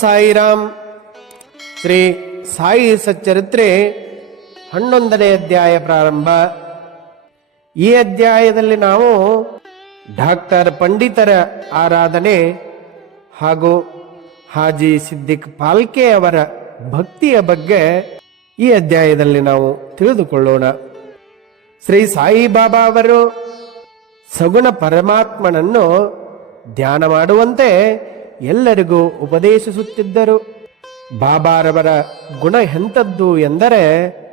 ಸಾಯಿರಾಮ್. ಶ್ರೀ ಸಾಯಿ ಸಚ್ಚರಿತ್ರೆ ಹನ್ನೊಂದನೇ ಅಧ್ಯಾಯ ಪ್ರಾರಂಭ. ಈ ಅಧ್ಯಾಯದಲ್ಲಿ ನಾವು ಡಾಕ್ಟರ್ ಪಂಡಿತರ ಆರಾಧನೆ ಹಾಗೂ ಹಾಜಿ ಸಿದ್ದಿಕ್ ಪಾಲ್ಕೆ ಅವರ ಭಕ್ತಿಯ ಬಗ್ಗೆ ಈ ಅಧ್ಯಾಯದಲ್ಲಿ ನಾವು ತಿಳಿದುಕೊಳ್ಳೋಣ. ಶ್ರೀ ಸಾಯಿಬಾಬಾ ಅವರು ಸಗುಣ ಪರಮಾತ್ಮನನ್ನು ಧ್ಯಾನ ಮಾಡುವಂತೆ ಎಲ್ಲರಿಗೂ ಉಪದೇಶಿಸುತ್ತಿದ್ದರು. ಬಾಬಾರವರ ಗುಣ ಎಂಥದ್ದು ಎಂದರೆ,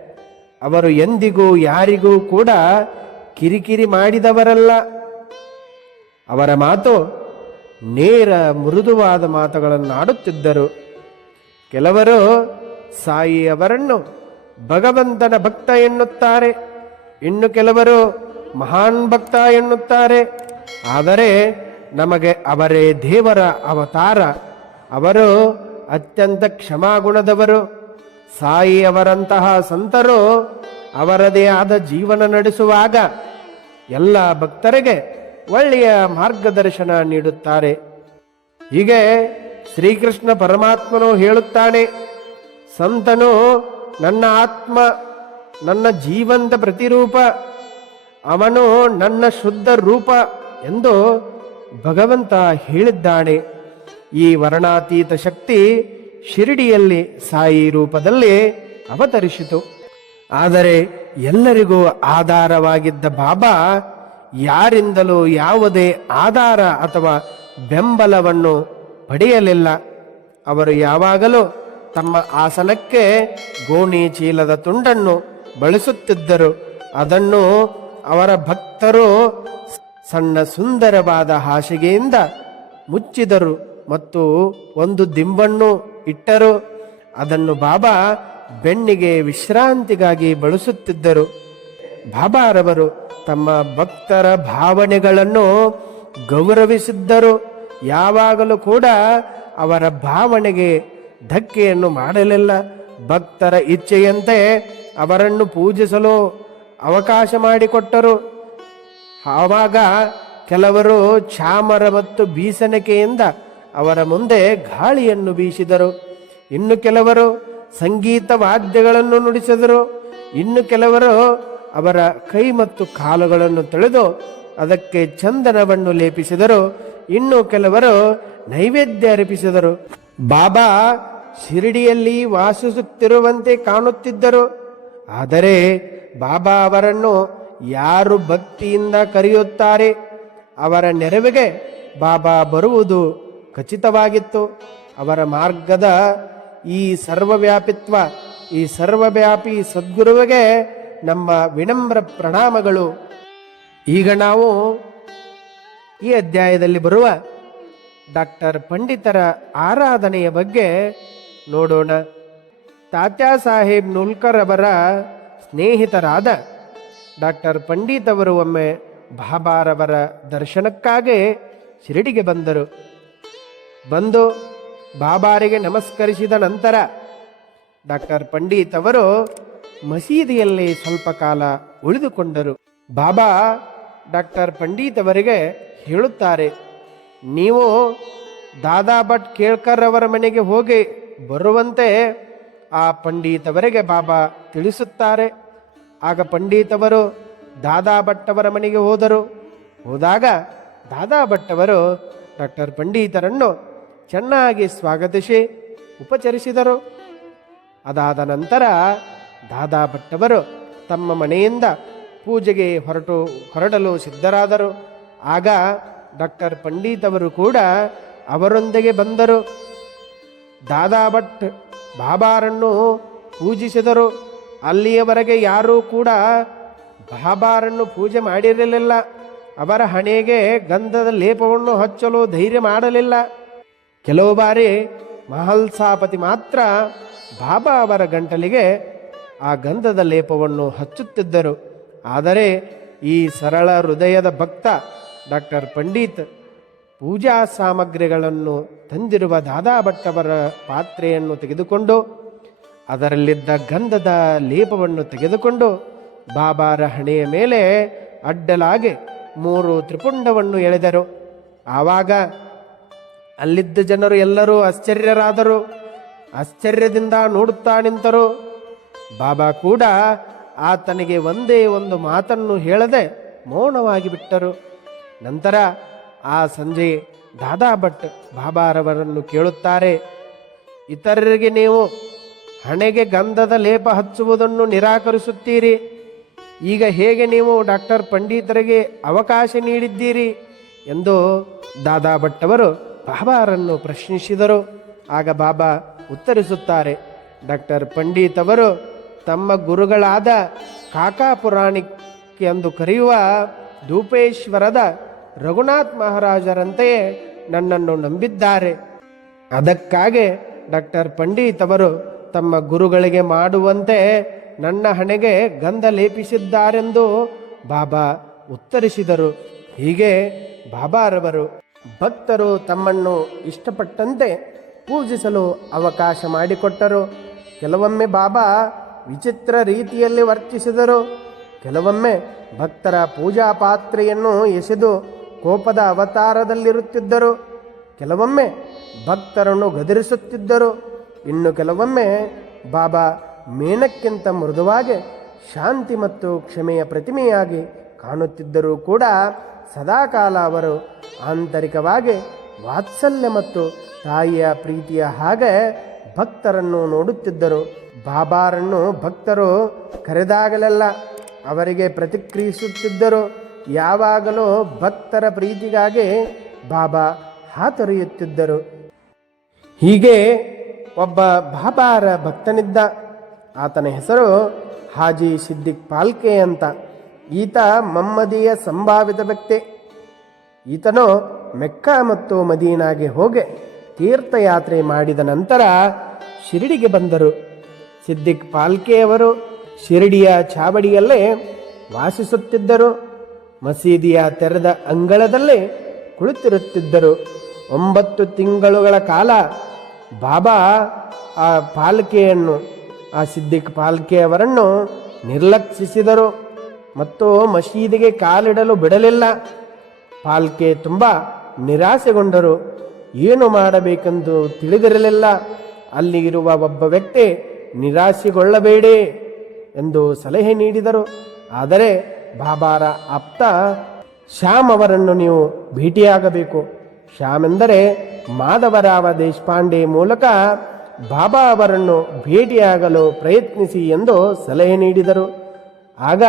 ಅವರು ಎಂದಿಗೂ ಯಾರಿಗೂ ಕೂಡ ಕಿರಿಕಿರಿ ಮಾಡಿದವರಲ್ಲ. ಅವರ ಮಾತು ನೇರ ಮೃದುವಾದ ಮಾತುಗಳನ್ನು ಆಡುತ್ತಿದ್ದರು ಕೆಲವರು ಸಾಯಿ ಅವರನ್ನು ಭಗವಂತನ ಭಕ್ತ ಎನ್ನುತ್ತಾರೆ, ಇನ್ನು ಕೆಲವರು ಮಹಾನ್ ಭಕ್ತ ಎನ್ನುತ್ತಾರೆ. ಆದರೆ ನಮಗೆ ಅವರೇ ದೇವರ ಅವತಾರ. ಅವರು ಅತ್ಯಂತ ಕ್ಷಮಾಗುಣದವರು. ಸಾಯಿ ಅವರಂತಹ ಸಂತರು ಅವರದೇ ಆದ ಜೀವನ ನಡೆಸುವಾಗ ಎಲ್ಲ ಭಕ್ತರಿಗೆ ಒಳ್ಳೆಯ ಮಾರ್ಗದರ್ಶನ ನೀಡುತ್ತಾರೆ. ಹೀಗೆ ಶ್ರೀಕೃಷ್ಣ ಪರಮಾತ್ಮನು ಹೇಳುತ್ತಾನೆ, ಸಂತನು ನನ್ನ ಆತ್ಮ, ನನ್ನ ಜೀವಂತ ಪ್ರತಿರೂಪ, ಅವನು ನನ್ನ ಶುದ್ಧ ರೂಪ ಎಂದು ಭಗವಂತ ಹೇಳಿದ್ದಾನೆ, ಈ ವರ್ಣಾತೀತ ಶಕ್ತಿ ಶಿರಡಿಯಲ್ಲಿ ಸಾಯಿ ರೂಪದಲ್ಲಿ ಅವತರಿಸಿತು. ಆದರೆ ಎಲ್ಲರಿಗೂ ಆಧಾರವಾಗಿದ್ದ ಬಾಬಾ ಯಾರಿಂದಲೂ ಯಾವುದೇ ಆಧಾರ ಅಥವಾ ಬೆಂಬಲವನ್ನು ಪಡೆಯಲಿಲ್ಲ. ಅವರು ಯಾವಾಗಲೂ ತಮ್ಮ ಆಸನಕ್ಕೆ ಗೋಣಿ ಚೀಲದ ತುಂಡನ್ನು ಬಳಸುತ್ತಿದ್ದರು. ಅದನ್ನು ಅವರ ಭಕ್ತರು ಸಣ್ಣ ಸುಂದರವಾದ ಹಾಸಿಗೆಯಿಂದ ಮುಚ್ಚಿದರು ಮತ್ತು ಒಂದು ದಿಂಬನ್ನು ಇಟ್ಟರು. ಅದನ್ನು ಬಾಬಾ ಬೆನ್ನಿಗೆ ವಿಶ್ರಾಂತಿಗಾಗಿ ಬಳಸುತ್ತಿದ್ದರು. ಬಾಬಾರವರು ತಮ್ಮ ಭಕ್ತರ ಭಾವನೆಗಳನ್ನು ಗೌರವಿಸಿದ್ದರು. ಯಾವಾಗಲೂ ಕೂಡ ಅವರ ಭಾವನೆಗೆ ಧಕ್ಕೆಯನ್ನು ಮಾಡಲಿಲ್ಲ. ಭಕ್ತರ ಇಚ್ಛೆಯಂತೆ ಅವರನ್ನು ಪೂಜಿಸಲು ಅವಕಾಶ ಮಾಡಿಕೊಟ್ಟರು. ಆವಾಗ ಕೆಲವರು ಚಾಮರ ಮತ್ತು ಬೀಸಣಿಕೆಯಿಂದ ಅವರ ಮುಂದೆ ಗಾಳಿಯನ್ನು ಬೀಸಿದರು. ಇನ್ನು ಕೆಲವರು ಸಂಗೀತ ವಾದ್ಯಗಳನ್ನು ನುಡಿಸಿದರು. ಇನ್ನು ಕೆಲವರು ಅವರ ಕೈ ಮತ್ತು ಕಾಲುಗಳನ್ನು ತೊಳೆದು ಅದಕ್ಕೆ ಚಂದನವನ್ನು ಲೇಪಿಸಿದರು. ಇನ್ನು ಕೆಲವರು ನೈವೇದ್ಯ ಅರ್ಪಿಸಿದರು. ಬಾಬಾ ಶಿರಡಿಯಲ್ಲಿ ವಾಸಿಸುತ್ತಿರುವಂತೆ ಕಾಣುತ್ತಿದ್ದರು. ಆದರೆ ಬಾಬಾ ಅವರನ್ನು ಯಾರು ಭಕ್ತಿಯಿಂದ ಕರೆಯುತ್ತಾರೆ ಅವರ ನೆರವಿಗೆ ಬಾಬಾ ಬರುವುದು ಖಚಿತವಾಗಿತ್ತು. ಅವರ ಮಾರ್ಗದ ಈ ಸರ್ವವ್ಯಾಪಿತ್ವ, ಈ ಸರ್ವವ್ಯಾಪಿ ಸದ್ಗುರುವಿಗೆ ನಮ್ಮ ವಿನಮ್ರ ಪ್ರಣಾಮಗಳು. ಈಗ ನಾವು ಈ ಅಧ್ಯಾಯದಲ್ಲಿ ಬರುವ ಡಾಕ್ಟರ್ ಪಂಡಿತರ ಆರಾಧನೆಯ ಬಗ್ಗೆ ನೋಡೋಣ. ತಾತ್ಯಾ ಸಾಹೇಬ್ ನುಲ್ಕರ್ ಅವರ ಸ್ನೇಹಿತರಾದ ಡಾಕ್ಟರ್ ಪಂಡಿತ್ ಅವರು ಒಮ್ಮೆ ಬಾಬಾರವರ ದರ್ಶನಕ್ಕಾಗಿ ಶಿರಡಿಗೆ ಬಂದರು. ಬಂದು ಬಾಬಾರಿಗೆ ನಮಸ್ಕರಿಸಿದ ನಂತರ ಡಾಕ್ಟರ್ ಪಂಡಿತ್ ಅವರು ಮಸೀದಿಯಲ್ಲಿ ಸ್ವಲ್ಪ ಕಾಲ ಉಳಿದುಕೊಂಡರು. ಬಾಬಾ ಡಾಕ್ಟರ್ ಪಂಡಿತ್ ಅವರಿಗೆ ಹೇಳುತ್ತಾರೆ, ನೀವು ದಾದಾ ಭಟ್ ಕೇಳ್ಕರ್ ಅವರ ಮನೆಗೆ ಹೋಗಿ ಬರುವಂತೆ ಆ ಪಂಡಿತ್ ಅವರಿಗೆ ಬಾಬಾ ತಿಳಿಸುತ್ತಾರೆ. ಆಗ ಪಂಡಿತವರು ದಾದಾ ಭಟ್ಟವರ ಮನೆಗೆ ಹೋದರು. ಹೋದಾಗ ದಾದಾ ಭಟ್ಟವರು ಡಾಕ್ಟರ್ ಪಂಡಿತರನ್ನು ಚೆನ್ನಾಗಿ ಸ್ವಾಗತಿಸಿ ಉಪಚರಿಸಿದರು. ಅದಾದ ನಂತರ ದಾದಾ ಭಟ್ಟವರು ತಮ್ಮ ಮನೆಯಿಂದ ಪೂಜೆಗೆ ಹೊರಟು ಹೊರಡಲು ಸಿದ್ಧರಾದರು. ಆಗ ಡಾಕ್ಟರ್ ಪಂಡಿತವರು ಕೂಡ ಅವರೊಂದಿಗೆ ಬಂದರು. ದಾದಾ ಭಟ್ ಬಾಬಾರನ್ನು ಪೂಜಿಸಿದರು. ಅಲ್ಲಿಯವರೆಗೆ ಯಾರೂ ಕೂಡ ಬಾಬಾರನ್ನು ಪೂಜೆ ಮಾಡಿರಲಿಲ್ಲ. ಅವರ ಹಣೆಗೆ ಗಂಧದ ಲೇಪವನ್ನು ಹಚ್ಚಲು ಧೈರ್ಯ ಮಾಡಲಿಲ್ಲ. ಕೆಲವು ಬಾರಿ ಮಹಲ್ಸಾಪತಿ ಮಾತ್ರ ಬಾಬಾ ಅವರ ಗಂಟಲಿಗೆ ಆ ಗಂಧದ ಲೇಪವನ್ನು ಹಚ್ಚುತ್ತಿದ್ದರು. ಆದರೆ ಈ ಸರಳ ಹೃದಯದ ಭಕ್ತ ಡಾಕ್ಟರ್ ಪಂಡಿತ್ ಪೂಜಾ ಸಾಮಗ್ರಿಗಳನ್ನು ತಂದಿರುವ ದಾದಾ ಭಟ್ಟವರ ಪಾತ್ರೆಯನ್ನು ತೆಗೆದುಕೊಂಡು ಅದರಲ್ಲಿದ್ದ ಗಂಧದ ಲೇಪವನ್ನು ತೆಗೆದುಕೊಂಡು ಬಾಬಾರ ಹಣೆಯ ಮೇಲೆ ಅಡ್ಡಲಾಗಿ ಮೂರು ತ್ರಿಪುಂಡವನ್ನು ಎಳೆದರು. ಆವಾಗ ಅಲ್ಲಿದ್ದ ಜನರು ಎಲ್ಲರೂ ಆಶ್ಚರ್ಯರಾದರು. ಆಶ್ಚರ್ಯದಿಂದ ನೋಡುತ್ತಾ ನಿಂತರು. ಬಾಬಾ ಕೂಡ ಆತನಿಗೆ ಒಂದೇ ಒಂದು ಮಾತನ್ನು ಹೇಳದೆ ಮೌನವಾಗಿ ಬಿಟ್ಟರು. ನಂತರ ಆ ಸಂಜೆ ದಾದಾ ಭಟ್ ಬಾಬಾರವರನ್ನು ಕೇಳುತ್ತಾರೆ, ಇತರರಿಗೆ ನೀವು ಹಣೆಗೆ ಗಂಧದ ಲೇಪ ಹಚ್ಚುವುದನ್ನು ನಿರಾಕರಿಸುತ್ತೀರಿ. ಈಗ ಹೇಗೆ ನೀವು ಡಾಕ್ಟರ್ ಪಂಡಿತರಿಗೆ ಅವಕಾಶ ನೀಡಿದ್ದೀರಿ? ಎಂದು ದಾದಾ ಭಟ್ ಅವರು ಬಾಬಾರನ್ನು ಪ್ರಶ್ನಿಸಿದರು. ಆಗ ಬಾಬಾ ಉತ್ತರಿಸುತ್ತಾರೆ, ಡಾಕ್ಟರ್ ಪಂಡಿತ್ ಅವರು, ತಮ್ಮ ಗುರುಗಳಾದ ಕಾಕಾ ಪುರಾಣಿಕ್ ಎಂದು ಕರೆಯುವ ಧೂಪೇಶ್ವರದ ರಘುನಾಥ್ ಮಹಾರಾಜರಂತೆಯೇ ನನ್ನನ್ನು ನಂಬಿದ್ದಾರೆ. ಅದಕ್ಕಾಗಿ ಡಾಕ್ಟರ್ ಪಂಡಿತ್ ಅವರು ತಮ್ಮ ಗುರುಗಳಿಗೆ ಮಾಡುವಂತೆ ನನ್ನ ಹಣೆಗೆ ಗಂಧ ಲೇಪಿಸಿದ್ದಾರೆಂದು ಬಾಬಾ ಉತ್ತರಿಸಿದರು. ಹೀಗೆ ಬಾಬಾರವರು ಭಕ್ತರು ತಮ್ಮನ್ನು ಇಷ್ಟಪಟ್ಟಂತೆ ಪೂಜಿಸಲು ಅವಕಾಶ ಮಾಡಿಕೊಟ್ಟರು. ಕೆಲವೊಮ್ಮೆ ಬಾಬಾ ವಿಚಿತ್ರ ರೀತಿಯಲ್ಲಿ ವರ್ತಿಸಿದರು. ಕೆಲವೊಮ್ಮೆ ಭಕ್ತರ ಪೂಜಾ ಪಾತ್ರೆಯನ್ನು ಎಸೆದು ಕೋಪದ ಅವತಾರದಲ್ಲಿರುತ್ತಿದ್ದರು. ಕೆಲವೊಮ್ಮೆ ಭಕ್ತರನ್ನು ಗದರಿಸುತ್ತಿದ್ದರು. ಇನ್ನು ಕೆಲವೊಮ್ಮೆ ಬಾಬಾ ಮೇಣಕ್ಕಿಂತ ಮೃದುವಾಗಿ ಶಾಂತಿ ಮತ್ತು ಕ್ಷಮೆಯ ಪ್ರತಿಮೆಯಾಗಿ ಕಾಣುತ್ತಿದ್ದರೂ ಕೂಡ ಸದಾಕಾಲ ಅವರು ಆಂತರಿಕವಾಗಿ ವಾತ್ಸಲ್ಯ ಮತ್ತು ತಾಯಿಯ ಪ್ರೀತಿಯ ಹಾಗೆ ಭಕ್ತರನ್ನು ನೋಡುತ್ತಿದ್ದರು. ಬಾಬಾರನ್ನು ಭಕ್ತರು ಕರೆದಾಗಲೆಲ್ಲ ಅವರಿಗೆ ಪ್ರತಿಕ್ರಿಯಿಸುತ್ತಿದ್ದರು. ಯಾವಾಗಲೂ ಭಕ್ತರ ಪ್ರೀತಿಗಾಗಿ ಬಾಬಾ ಹಾತೊರೆಯುತ್ತಿದ್ದರು. ಹೀಗೆ ಒಬ್ಬ ಬಾಬಾರ ಭಕ್ತನಿದ್ದ. ಆತನ ಹೆಸರು ಹಾಜಿ ಸಿದ್ದಿಕ್ ಪಾಲ್ಕೆ ಅಂತ. ಈತ ಮಮ್ಮದಿಯ ಸಂಭಾವಿತ ವ್ಯಕ್ತಿ. ಈತನು ಮೆಕ್ಕಾ ಮತ್ತು ಮದೀನಾಗೆ ಹೋಗಿ ತೀರ್ಥಯಾತ್ರೆ ಮಾಡಿದ ನಂತರ ಶಿರಡಿಗೆ ಬಂದರು. ಸಿದ್ದಿಕ್ ಪಾಲ್ಕೆಯವರು ಶಿರಡಿಯ ಚಾವಡಿಯಲ್ಲೇ ವಾಸಿಸುತ್ತಿದ್ದರು. ಮಸೀದಿಯ ತೆರೆದ ಅಂಗಳದಲ್ಲೇ ಕುಳಿತಿರುತ್ತಿದ್ದರು. ಒಂಬತ್ತು ತಿಂಗಳುಗಳ ಕಾಲ ಬಾಬಾ ಆ ಪಾಲ್ಕೆಯನ್ನು, ಆ ಸಿದ್ದಿಕ್ ಪಾಲ್ಕೆಯವರನ್ನು ನಿರ್ಲಕ್ಷಿಸಿದರು ಮತ್ತು ಮಸೀದಿಗೆ ಕಾಲಿಡಲು ಬಿಡಲಿಲ್ಲ. ಪಾಲ್ಕೆ ತುಂಬ ನಿರಾಸೆಗೊಂಡರು. ಏನು ಮಾಡಬೇಕೆಂದು ತಿಳಿದಿರಲಿಲ್ಲ. ಅಲ್ಲಿ ಇರುವ ಒಬ್ಬ ವ್ಯಕ್ತಿ, ನಿರಾಸೆಗೊಳ್ಳಬೇಡಿ ಎಂದು ಸಲಹೆ ನೀಡಿದರು. ಆದರೆ ಬಾಬಾರ ಆಪ್ತ, ಶ್ಯಾಮ್ ಅವರನ್ನು ನೀವು ಭೇಟಿಯಾಗಬೇಕು. ಶ್ಯಾಮ್ ಎಂದರೆ ಮಾಧವರಾವ ದೇಶಪಾಂಡೆ ಮೂಲಕ ಬಾಬಾ ಅವರನ್ನು ಭೇಟಿಯಾಗಲು ಪ್ರಯತ್ನಿಸಿ ಎಂದು ಸಲಹೆ ನೀಡಿದರು. ಆಗ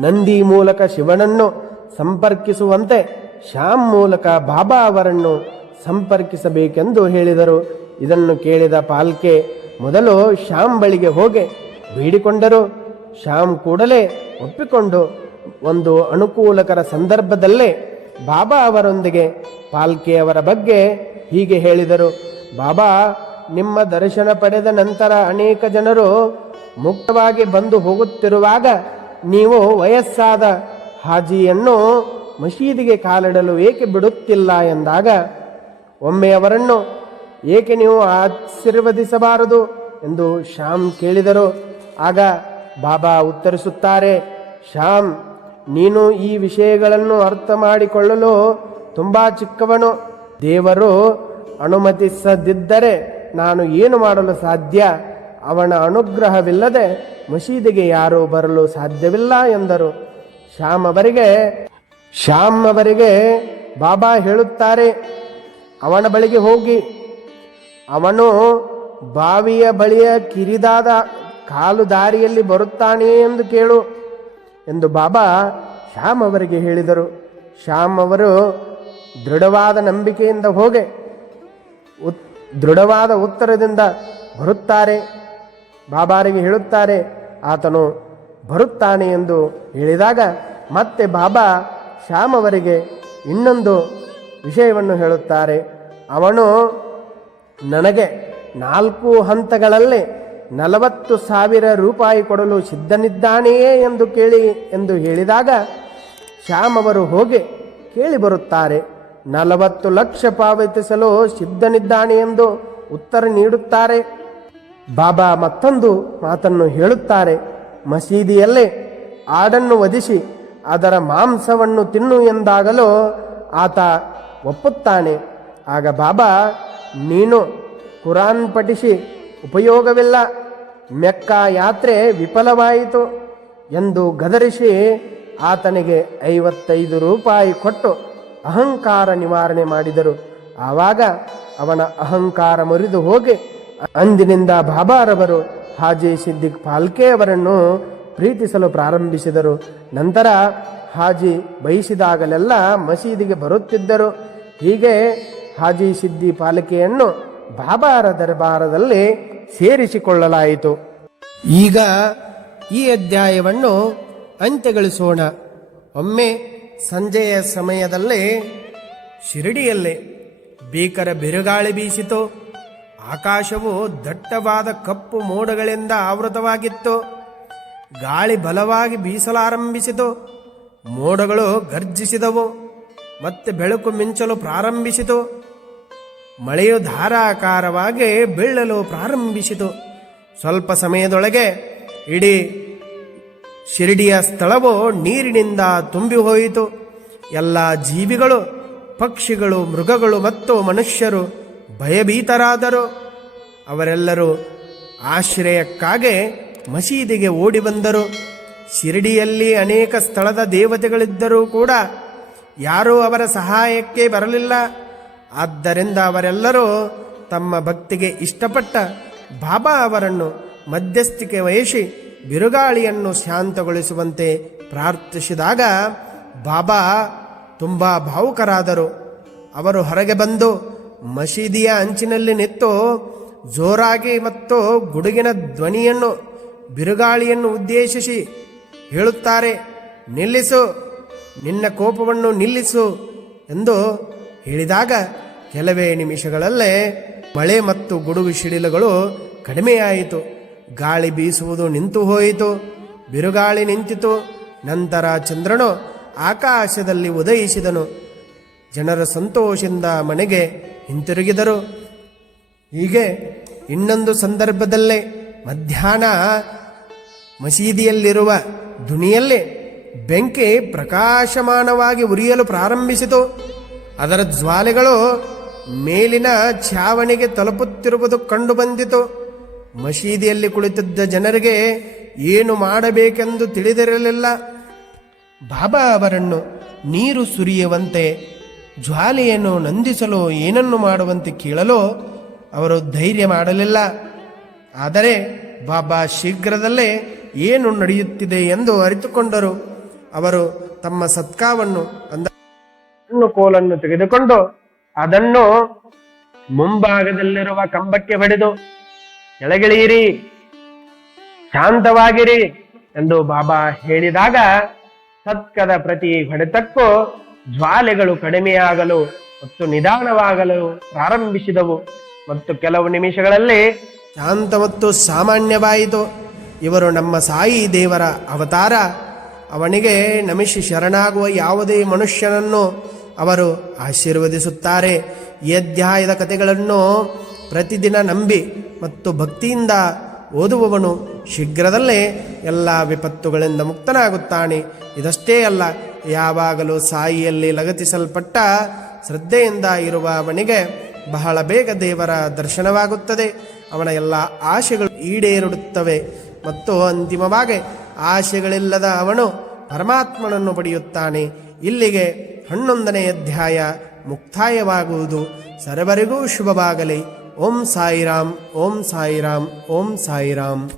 ನಂದಿ ಮೂಲಕ ಶಿವನನ್ನು ಸಂಪರ್ಕಿಸುವಂತೆ ಶ್ಯಾಮ್ ಮೂಲಕ ಬಾಬಾ ಅವರನ್ನು ಸಂಪರ್ಕಿಸಬೇಕೆಂದು ಹೇಳಿದರು. ಇದನ್ನು ಕೇಳಿದ ಪಾಲ್ಕೆ ಮೊದಲು ಶ್ಯಾಮ್ ಬಳಿಗೆ ಹೋಗಿ ಬೇಡಿಕೊಂಡರು. ಶ್ಯಾಮ್ ಕೂಡಲೇ ಒಪ್ಪಿಕೊಂಡು ಒಂದು ಅನುಕೂಲಕರ ಸಂದರ್ಭದಲ್ಲೇ ಬಾಬಾ ಅವರೊಂದಿಗೆ ಪಾಲ್ಕೆಯವರ ಬಗ್ಗೆ ಹೀಗೆ ಹೇಳಿದರು. ಬಾಬಾ, ನಿಮ್ಮ ದರ್ಶನ ಪಡೆದ ನಂತರ ಅನೇಕ ಜನರು ಮುಕ್ತವಾಗಿ ಬಂದು ಹೋಗುತ್ತಿರುವಾಗ ನೀವು ವಯಸ್ಸಾದ ಹಾಜಿಯನ್ನು ಮಸೀದಿಗೆ ಕಾಲಿಡಲು ಏಕೆ ಬಿಡುತ್ತಿಲ್ಲ ಎಂದಾಗ, ಒಮ್ಮೆ ಅವರನ್ನು ಏಕೆ ನೀವು ಆಶೀರ್ವದಿಸಬಾರದು ಎಂದು ಶ್ಯಾಮ್ ಕೇಳಿದರು. ಆಗ ಬಾಬಾ ಉತ್ತರಿಸುತ್ತಾರೆ, ಶ್ಯಾಮ್ ನೀನು ಈ ವಿಷಯಗಳನ್ನು ಅರ್ಥ ಮಾಡಿಕೊಳ್ಳಲು ತುಂಬ ಚಿಕ್ಕವನು. ದೇವರು ಅನುಮತಿಸದಿದ್ದರೆ ನಾನು ಏನು ಮಾಡಲು ಸಾಧ್ಯ? ಅವನ ಅನುಗ್ರಹವಿಲ್ಲದೆ ಮಸೀದಿಗೆ ಯಾರೂ ಬರಲು ಸಾಧ್ಯವಿಲ್ಲ ಎಂದರು. ಶ್ಯಾಮ್ ಅವರಿಗೆ ಶ್ಯಾಮ್ ಅವರಿಗೆ ಬಾಬಾ ಹೇಳುತ್ತಾರೆ, ಅವನ ಬಳಿಗೆ ಹೋಗಿ. ಅವನು ಬಾವಿಯ ಬಳಿಯ ಕಿರಿದಾದ ಕಾಲು ದಾರಿಯಲ್ಲಿ ಬರುತ್ತಾನೆ ಎಂದು ಕೇಳು. ಎಂದು ಬಾಬಾ ಶ್ಯಾಮ್ ಅವರಿಗೆ ಹೇಳಿದರು. ಶ್ಯಾಮ್ ಅವರು ದೃಢವಾದ ನಂಬಿಕೆಯಿಂದ ಹೋಗೆ ಉತ್, ದೃಢವಾದ ಉತ್ತರದಿಂದ ಬರುತ್ತಾರೆ. ಬಾಬಾರಿಗೆ ಹೇಳುತ್ತಾರೆ, ಆತನು ಬರುತ್ತಾನೆ ಎಂದು ಹೇಳಿದಾಗ ಮತ್ತೆ ಬಾಬಾ ಶ್ಯಾಮ್ ಅವರಿಗೆ ಇನ್ನೊಂದು ವಿಷಯವನ್ನು ಹೇಳುತ್ತಾರೆ. ಅವನು ನನಗೆ ನಾಲ್ಕು ಹಂತಗಳಲ್ಲಿ ನಲವತ್ತು ಸಾವಿರ ರೂಪಾಯಿ ಕೊಡಲು ಸಿದ್ಧನಿದ್ದಾನೆಯೇ ಎಂದು ಕೇಳಿ ಎಂದು ಹೇಳಿದಾಗ ಶ್ಯಾಮ್ ಅವರು ಹೋಗಿ ಕೇಳಿ ಬರುತ್ತಾರೆ, ನಲವತ್ತು ಲಕ್ಷ ಪಾವತಿಸಲು ಸಿದ್ಧನಿದ್ದಾನೆ ಎಂದು ಉತ್ತರ ನೀಡುತ್ತಾರೆ. ಬಾಬಾ ಮತ್ತೊಂದು ಮಾತನ್ನು ಹೇಳುತ್ತಾರೆ, ಮಸೀದಿಯಲ್ಲೇ ಆಡನ್ನು ವಧಿಸಿ ಅದರ ಮಾಂಸವನ್ನು ತಿನ್ನು ಎಂದಾಗಲೂ ಆತ ಒಪ್ಪುತ್ತಾನೆ. ಆಗ ಬಾಬಾ, ನೀನು ಕುರಾನ್ ಪಠಿಸಿ ಉಪಯೋಗವಿಲ್ಲ ಮೆಕ್ಕ ಯಾತ್ರೆ ವಿಫಲವಾಯಿತು ಎಂದು ಗದರಿಸಿ ಆತನಿಗೆ ಐವತ್ತೈದು ರೂಪಾಯಿ ಕೊಟ್ಟು ಅಹಂಕಾರ ನಿವಾರಣೆ ಮಾಡಿದರು. ಆವಾಗ ಅವನ ಅಹಂಕಾರ ಮುರಿದು ಹೋಗಿ ಅಂದಿನಿಂದ ಬಾಬಾರವರು ಹಾಜಿ ಸಿದ್ದಿಕ್ ಪಾಲ್ಕೆ ಅವರನ್ನು ಪ್ರೀತಿಸಲು ಪ್ರಾರಂಭಿಸಿದರು. ನಂತರ ಹಾಜಿ ಬಯಸಿದಾಗಲೆಲ್ಲ ಮಸೀದಿಗೆ ಬರುತ್ತಿದ್ದರು. ಹೀಗೆ ಹಾಜಿ ಸಿದ್ದಿ ಪಾಲಿಕೆಯನ್ನು ಬಾಬಾರ ದರ್ಬಾರದಲ್ಲಿ ಸೇರಿಸಿಕೊಳ್ಳಲಾಯಿತು. ಈಗ ಈ ಅಧ್ಯಾಯವನ್ನು ಅಂತ್ಯಗೊಳಿಸೋಣ. ಒಮ್ಮೆ ಸಂಜೆಯ ಸಮಯದಲ್ಲಿ ಶಿರಡಿಯಲ್ಲಿ ಭೀಕರ ಬಿರುಗಾಳಿ ಬೀಸಿತು. ಆಕಾಶವು ದಟ್ಟವಾದ ಕಪ್ಪು ಮೋಡಗಳಿಂದ ಆವೃತವಾಗಿತ್ತು. ಗಾಳಿ ಬಲವಾಗಿ ಬೀಸಲಾರಂಭಿಸಿತು. ಮೋಡಗಳು ಗರ್ಜಿಸಿದವು ಮತ್ತೆ ಬೆಳಕು ಮಿಂಚಲು ಪ್ರಾರಂಭಿಸಿತು. ಮಳೆಯು ಧಾರಾಕಾರವಾಗಿ ಬೀಳಲು ಪ್ರಾರಂಭಿಸಿತು. ಸ್ವಲ್ಪ ಸಮಯದೊಳಗೆ ಇಡೀ ಶಿರಡಿಯ ಸ್ಥಳವು ನೀರಿನಿಂದ ತುಂಬಿ ಹೋಯಿತು ಎಲ್ಲ ಜೀವಿಗಳು, ಪಕ್ಷಿಗಳು, ಮೃಗಗಳು ಮತ್ತು ಮನುಷ್ಯರು ಭಯಭೀತರಾದರು. ಅವರೆಲ್ಲರೂ ಆಶ್ರಯಕ್ಕಾಗಿ ಮಸೀದಿಗೆ ಓಡಿ ಬಂದರು ಶಿರಡಿಯಲ್ಲಿ ಅನೇಕ ಸ್ಥಳದ ದೇವತೆಗಳಿದ್ದರೂ ಕೂಡ ಯಾರೂ ಅವರ ಸಹಾಯಕ್ಕೆ ಬರಲಿಲ್ಲ. ಆದ್ದರಿಂದ ಅವರೆಲ್ಲರೂ ತಮ್ಮ ಭಕ್ತಿಗೆ ಇಷ್ಟಪಟ್ಟ ಬಾಬಾ ಅವರನ್ನು ಮಧ್ಯಸ್ಥಿಕೆ ವಹಿಸಿ ಬಿರುಗಾಳಿಯನ್ನು ಶಾಂತಗೊಳಿಸುವಂತೆ ಪ್ರಾರ್ಥಿಸಿದಾಗ ಬಾಬಾ ತುಂಬ ಭಾವುಕರಾದರು. ಅವರು ಹೊರಗೆ ಬಂದು ಮಸೀದಿಯ ಅಂಚಿನಲ್ಲಿ ನಿಂತು ಜೋರಾಗಿ ಮತ್ತು ಗುಡುಗಿನ ಧ್ವನಿಯನ್ನು, ಬಿರುಗಾಳಿಯನ್ನು ಉದ್ದೇಶಿಸಿ ಹೇಳುತ್ತಾರೆ, ನಿಲ್ಲಿಸು, ನಿನ್ನ ಕೋಪವನ್ನು ನಿಲ್ಲಿಸು ಎಂದು ಹೇಳಿದಾಗ, ಕೆಲವೇ ನಿಮಿಷಗಳಲ್ಲೇ ಮಳೆ ಮತ್ತು ಗುಡುಗು ಸಿಡಿಲುಗಳು ಕಡಿಮೆಯಾಯಿತು. ಗಾಳಿ ಬೀಸುವುದು ನಿಂತು ಹೋಯಿತು. ಬಿರುಗಾಳಿ ನಿಂತಿತು. ನಂತರ ಚಂದ್ರನು ಆಕಾಶದಲ್ಲಿ ಉದಯಿಸಿದನು. ಜನರ ಸಂತೋಷದಿಂದ ಮನೆಗೆ ಹಿಂತಿರುಗಿದರು. ಹೀಗೆ ಇನ್ನೊಂದು ಸಂದರ್ಭದಲ್ಲೇ ಮಧ್ಯಾಹ್ನ ಮಸೀದಿಯಲ್ಲಿರುವ ದುನಿಯಲ್ಲಿ ಬೆಂಕಿ ಪ್ರಕಾಶಮಾನವಾಗಿ ಉರಿಯಲು ಪ್ರಾರಂಭಿಸಿತು. ಅದರ ಜ್ವಾಲೆಗಳು ಮೇಲಿನ ಛಾವಣಿಗೆ ತಲುಪುತ್ತಿರುವುದು ಕಂಡುಬಂದಿತು ಮಸೀದಿಯಲ್ಲಿ ಕುಳಿತಿದ್ದ ಜನರಿಗೆ ಏನು ಮಾಡಬೇಕೆಂದು ತಿಳಿದಿರಲಿಲ್ಲ. ಬಾಬಾ ಅವರನ್ನು ನೀರು ಸುರಿಯುವಂತೆ, ಜ್ವಾಲೆಯನ್ನು ನಂದಿಸಲು ಏನನ್ನು ಮಾಡುವಂತೆ ಕೇಳಲು ಅವರು ಧೈರ್ಯ ಮಾಡಲಿಲ್ಲ. ಆದರೆ ಬಾಬಾ ಶೀಘ್ರದಲ್ಲೇ ಏನು ನಡೆಯುತ್ತಿದೆ ಎಂದು ಅರಿತುಕೊಂಡರು. ಅವರು ತಮ್ಮ ಸತ್ಕಾವನ್ನು ಅಂದ ಹಣ್ಣು ಕೋಲನ್ನು ತೆಗೆದುಕೊಂಡು ಅದನ್ನು ಮುಂಭಾಗದಲ್ಲಿರುವ ಕಂಬಕ್ಕೆ ಹೊಡೆದು, ಕೆಳಗಿಳಿಯಿರಿ, ಶಾಂತವಾಗಿರಿ ಎಂದು ಬಾಬಾ ಹೇಳಿದಾಗ ಸತ್ಕದ ಪ್ರತಿ ಹೊಡೆತಕ್ಕೂ ಜ್ವಾಲೆಗಳು ಕಡಿಮೆಯಾಗಲು ಮತ್ತು ನಿಧಾನವಾಗಲು ಪ್ರಾರಂಭಿಸಿದವು. ಮತ್ತು ಕೆಲವು ನಿಮಿಷಗಳಲ್ಲಿ ಶಾಂತ ಮತ್ತು ಸಾಮಾನ್ಯವಾಯಿತು. ಇವರು ನಮ್ಮ ಸಾಯಿ ದೇವರ ಅವತಾರ. ಅವನಿಗೆ ನಮಿಸಿ ಶರಣಾಗುವ ಯಾವುದೇ ಮನುಷ್ಯನನ್ನು ಅವರು ಆಶೀರ್ವದಿಸುತ್ತಾರೆ. ಈ ಅಧ್ಯಾಯದ ಕಥೆಗಳನ್ನು ಪ್ರತಿದಿನ ನಂಬಿ ಮತ್ತು ಭಕ್ತಿಯಿಂದ ಓದುವವನು ಶೀಘ್ರದಲ್ಲೇ ಎಲ್ಲ ವಿಪತ್ತುಗಳಿಂದ ಮುಕ್ತನಾಗುತ್ತಾನೆ. ಇದಷ್ಟೇ ಅಲ್ಲ, ಯಾವಾಗಲೂ ಸಾಯಿಯಲ್ಲಿ ಲಗತಿಸಲ್ಪಟ್ಟ ಶ್ರದ್ಧೆಯಿಂದ ಇರುವ ಅವನಿಗೆ ಬಹಳ ಬೇಗ ದೇವರ ದರ್ಶನವಾಗುತ್ತದೆ. ಅವನ ಎಲ್ಲ ಆಶೆಗಳು ಈಡೇರುತ್ತವೆ ಮತ್ತು ಅಂತಿಮವಾಗಿ ಆಶೆಗಳಿಲ್ಲದ ಅವನು ಪರಮಾತ್ಮನನ್ನು ಪಡೆಯುತ್ತಾನೆ. ಇಲ್ಲಿಗೆ ಹನ್ನೊಂದನೇ ಅಧ್ಯಾಯ ಮುಕ್ತಾಯವಾಗುವುದು. ಸರ್ವರಿಗೂ ಶುಭವಾಗಲಿ. ಓಂ ಸಾಯಿರಾಮ್ ಓಂ ಸಾಯಿರಾಮ್ ಓಂ ಸಾಯಿರಾಮ್.